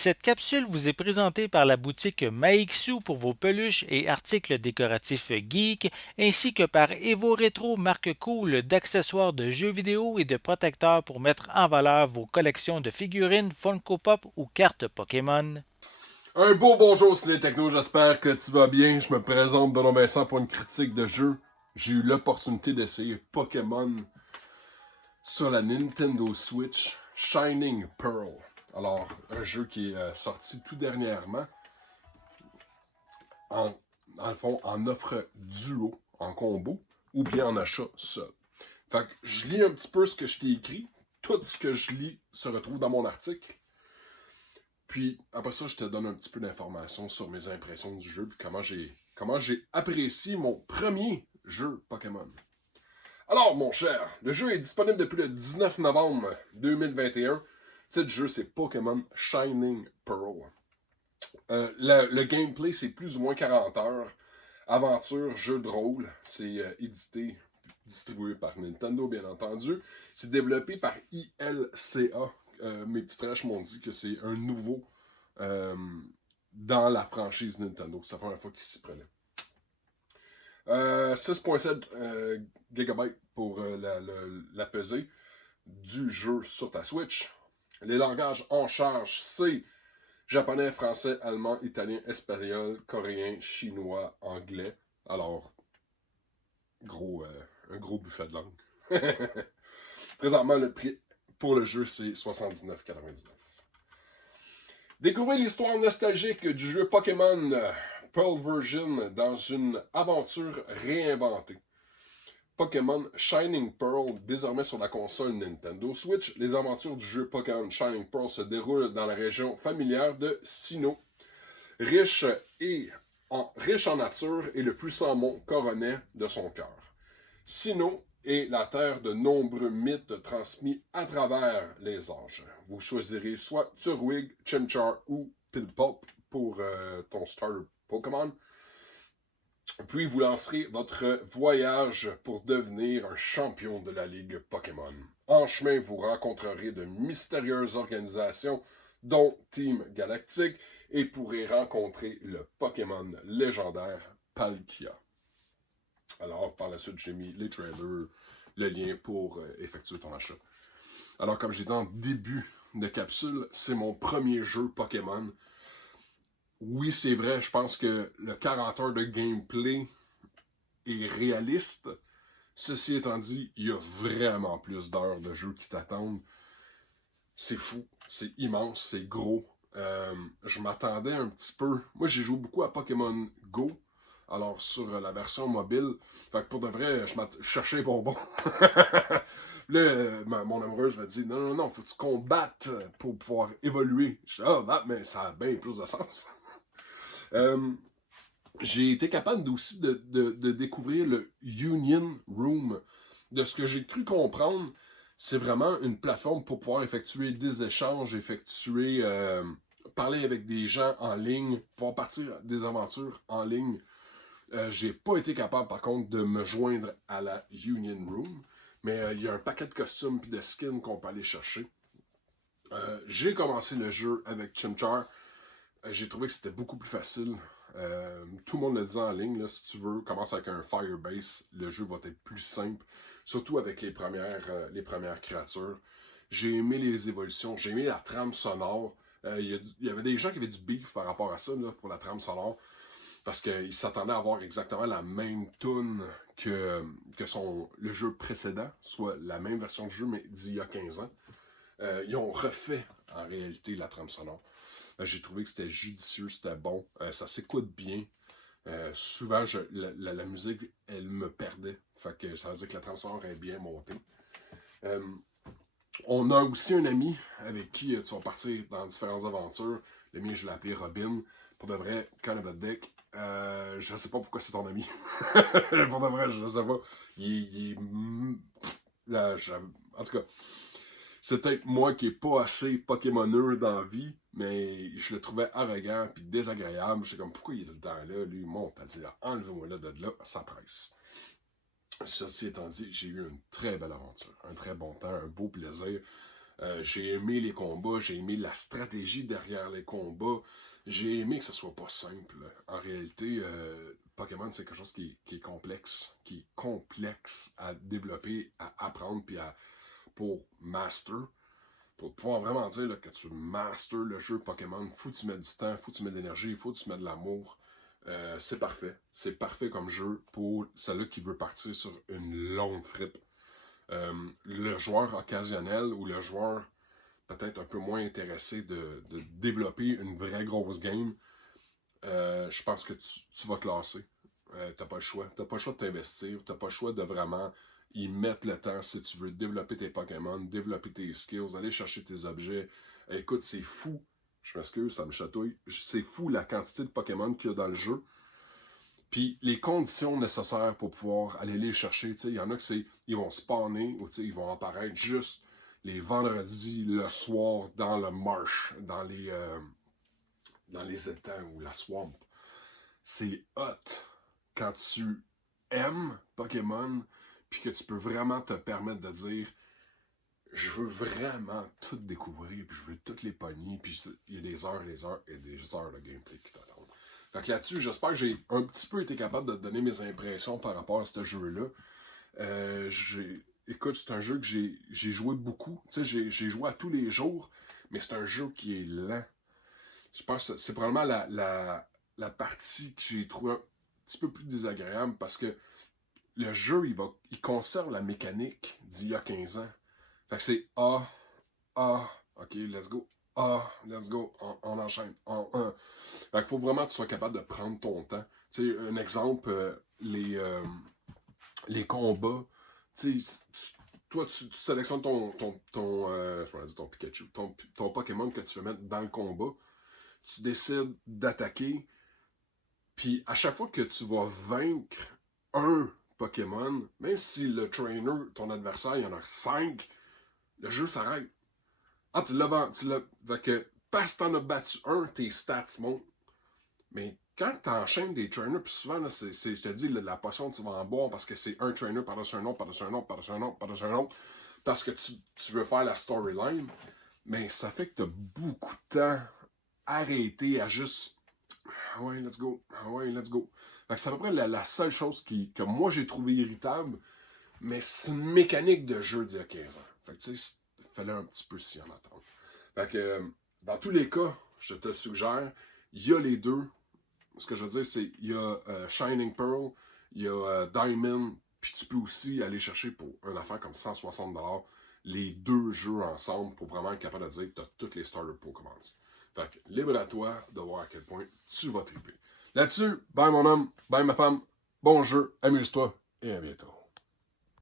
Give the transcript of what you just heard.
Cette capsule vous est présentée par la boutique Maixu pour vos peluches et articles décoratifs geek, ainsi que par Evo Retro, marque cool d'accessoires de jeux vidéo et de protecteurs pour mettre en valeur vos collections de figurines Funko Pop ou cartes Pokémon. Un beau bonjour Ciné Techno, j'espère que tu vas bien. Je me présente Benoît Vincent pour une critique de jeu. J'ai eu l'opportunité d'essayer Pokémon sur la Nintendo Switch Shining Pearl. Alors, un jeu qui est sorti tout dernièrement, en, dans le fond, en offre duo, en combo, ou bien en achat seul. Fait que je lis un petit peu ce que je t'ai écrit. Tout ce que je lis se retrouve dans mon article. Puis après ça, je te donne un petit peu d'informations sur mes impressions du jeu puis comment j'ai apprécié mon premier jeu Pokémon. Alors, mon cher, le jeu est disponible depuis le 19 novembre 2021. Le titre du jeu, c'est Pokémon Shining Pearl. Le gameplay, c'est plus ou moins 40 heures. Aventure, jeu de rôle. C'est édité, distribué par Nintendo, bien entendu. C'est développé par ILCA. Mes petits frères m'ont dit que c'est un nouveau euh, dans la franchise Nintendo. C'est la première fois qu'ils s'y prenaient. 6.7 GB pour la pesée du jeu sur ta Switch. Les langages en charge, c'est japonais, français, allemand, italien, espagnol, coréen, chinois, anglais. Alors, un gros buffet de langue. Présentement, le prix pour le jeu, c'est 79,99. Découvrez l'histoire nostalgique du jeu Pokémon Pearl Version dans une aventure réinventée. Pokémon Shining Pearl, désormais sur la console Nintendo Switch. Les aventures du jeu Pokémon Shining Pearl se déroulent dans la région familière de Sinnoh, riche, riche en nature et le puissant mont Coronet de son cœur. Sinnoh est la terre de nombreux mythes transmis à travers les âges. Vous choisirez soit Turtwig, Chimchar ou Pidgeot pour ton starter Pokémon. Puis vous lancerez votre voyage pour devenir un champion de la Ligue Pokémon. En chemin, vous rencontrerez de mystérieuses organisations, dont Team Galactic, et pourrez rencontrer le Pokémon légendaire Palkia. Alors, par la suite, j'ai mis les trailers, le lien pour effectuer ton achat. Alors, comme je disais en début de capsule, c'est mon premier jeu Pokémon. Oui, c'est vrai, je pense que le 40 heures de gameplay est réaliste. Ceci étant dit, il y a vraiment plus d'heures de jeu qui t'attendent. C'est fou, c'est immense, c'est gros. Je m'attendais un petit peu. Moi, j'ai joué beaucoup à Pokémon Go. Alors, sur la version mobile. Fait que pour de vrai, je cherchais les bonbons. Là, mon amoureuse m'a dit non, non, non, faut que tu combattes pour pouvoir évoluer. Je dis mais ça a bien plus de sens. Euh, j'ai été capable aussi de découvrir le Union Room. De ce que j'ai cru comprendre, c'est vraiment une plateforme pour pouvoir effectuer des échanges, parler avec des gens en ligne, pouvoir partir des aventures en ligne. J'ai pas été capable, par contre, de me joindre à la Union Room, mais il y a un paquet de costumes et de skins qu'on peut aller chercher. J'ai commencé le jeu avec Chimchar. J'ai trouvé que c'était beaucoup plus facile. Tout le monde le dit en ligne, là, si tu veux, commence avec un Firebase, le jeu va être plus simple, surtout avec les premières créatures. J'ai aimé les évolutions, j'ai aimé la trame sonore. Y avait des gens qui avaient du beef par rapport à ça, là, pour la trame sonore, parce qu'ils s'attendaient à avoir exactement la même tune que le jeu précédent, soit la même version de jeu, mais d'il y a 15 ans. Ils ont refait, en réalité, la trame sonore. J'ai trouvé que c'était judicieux, c'était bon. Ça s'écoute bien. Souvent, la musique, elle me perdait. Fait que ça veut dire que la trame sonore est bien montée. On a aussi un ami avec qui tu vas partir dans différentes aventures. Le mien, je l'ai appelé Robin. Pour de vrai, kind of a dick. Je sais pas pourquoi c'est ton ami. Pour de vrai, je sais pas. Il est. Là, en tout cas, c'est peut-être moi qui est pas assez Pokémoneux dans la vie, mais je le trouvais arrogant puis désagréable. Je sais comme, pourquoi il est tout le temps là? Lui, monte, t'as dit, enlevez-moi là de là, ça presse. Ceci étant dit, j'ai eu une très belle aventure, un très bon temps, un beau plaisir. J'ai aimé les combats, j'ai aimé la stratégie derrière les combats. J'ai aimé que ce soit pas simple. En réalité, Pokémon, c'est quelque chose qui est complexe à développer, à apprendre, puis pour master. Pour pouvoir vraiment dire là, que tu master le jeu Pokémon, faut que tu mettes du temps, faut que tu mettes de l'énergie, faut que tu mettes de l'amour. C'est parfait. C'est parfait comme jeu pour celui qui veut partir sur une longue fripe. Le joueur occasionnel ou le joueur peut-être un peu moins intéressé de développer une vraie grosse game, je pense que tu vas te lasser. T'as pas le choix. T'as pas le choix de t'investir. T'as pas le choix de vraiment y mettre le temps si tu veux développer tes Pokémon, développer tes skills, aller chercher tes objets. Écoute, c'est fou. Je m'excuse, ça me chatouille. C'est fou la quantité de Pokémon qu'il y a dans le jeu. Puis les conditions nécessaires pour pouvoir aller les chercher, il y en a que ils vont spawner ou ils vont apparaître juste les vendredis, le soir, dans le marsh, dans les étangs ou la swamp. C'est hot quand tu aimes Pokémon, puis que tu peux vraiment te permettre de dire je veux vraiment tout découvrir, puis je veux toutes les pogner, puis il y a des heures et des heures et des heures de gameplay qui t'attendent. Donc là-dessus, j'espère que j'ai un petit peu été capable de te donner mes impressions par rapport à ce jeu-là. Écoute, c'est un jeu que j'ai joué beaucoup. Tu sais, j'ai joué à tous les jours, mais c'est un jeu qui est lent. Je pense que c'est probablement la partie que j'ai trouvé un petit peu plus désagréable parce que le jeu, il conserve la mécanique d'il y a 15 ans. Fait que c'est ok, let's go. Let's go, on enchaîne. Fait qu'il faut vraiment que tu sois capable de prendre ton temps. Tu sais, un exemple, les combats. Tu sais, toi, tu sélectionnes ton Pikachu, ton Pokémon que tu veux mettre dans le combat. Tu décides d'attaquer. Puis à chaque fois que tu vas vaincre un Pokémon, même si le trainer, ton adversaire, il y en a 5, le jeu s'arrête. Ah, tu l'as. Fait que, parce que t'en as battu un, tes stats montent. Mais quand t'enchaînes des trainers, puis souvent, là, je te dis, la potion, tu vas en boire parce que c'est un trainer par-dessus un autre, par-dessus un autre, par-dessus un autre, par-dessus un autre, parce que tu veux faire la storyline. Mais ça fait que t'as beaucoup de temps arrêté à juste. Ah ouais, let's go. Ah ouais, let's go. Fait que c'est à peu près la seule chose que moi j'ai trouvé irritable, mais c'est une mécanique de jeu d'il y a 15 ans. Fait que tu sais, il fallait un petit peu s'y en attendre. Fait que dans tous les cas, je te suggère, il y a les deux. Ce que je veux dire, c'est il y a Shining Pearl, il y a Diamond, puis tu peux aussi aller chercher pour une affaire comme 160$ les deux jeux ensemble pour vraiment être capable de dire que tu as toutes les starter Pokémon. Fait que libre à toi de voir à quel point tu vas triper. Là-dessus, bye mon homme, bye ma femme, bon jeu, amuse-toi et à bientôt.